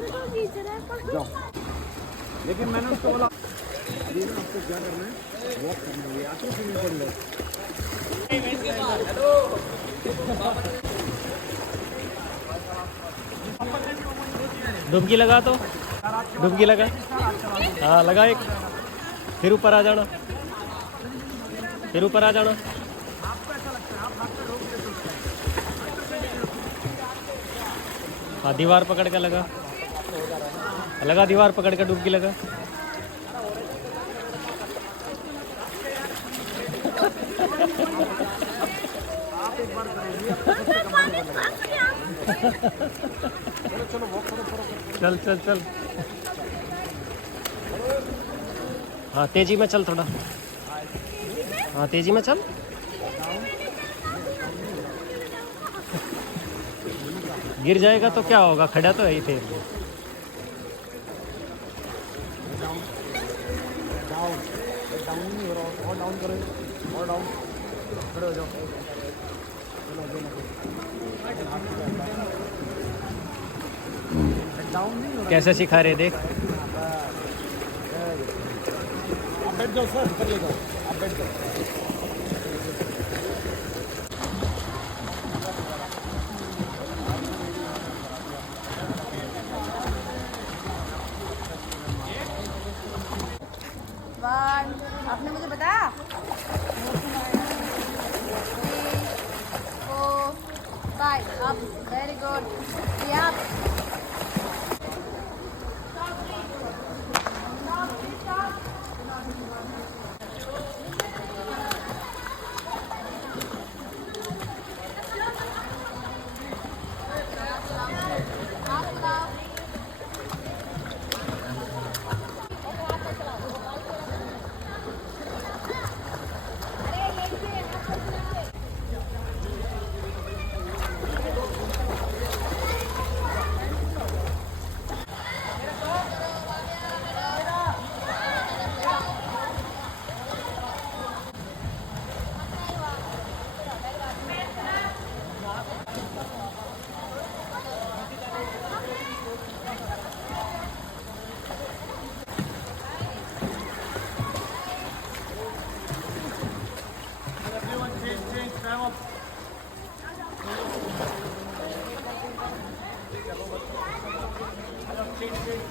जाओ। लेकिन मैंने उसको बोला अभी ना आपको क्या करना है, वॉक करना है, आके स्विमिंग पूल में। डुबकी लगा तो, डुबकी लगा। हाँ लगा एक, फिर ऊपर आ जाना, फिर ऊपर आ जाना। हाँ दीवार पकड़ के लगा, लगा दीवार पकड़ के डुबकी लगा। चल चल चल। हाँ तेजी में चल थोड़ा, हाँ तेजी में चल। गिर जाएगा तो क्या होगा, खड़ा तो है ही फिर। और डाउन करो, और डाउन, खड़े हो जाओ। डाउन नहीं हो रहा। कैसे सिखा रहे देख। आप बैठ जाओ सर, ऊपर ले जाओ, आप बैठ जाओ। आपने मुझे बताया 3 4 5 अप, वेरी गुड।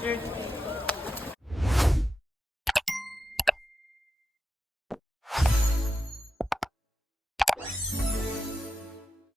change.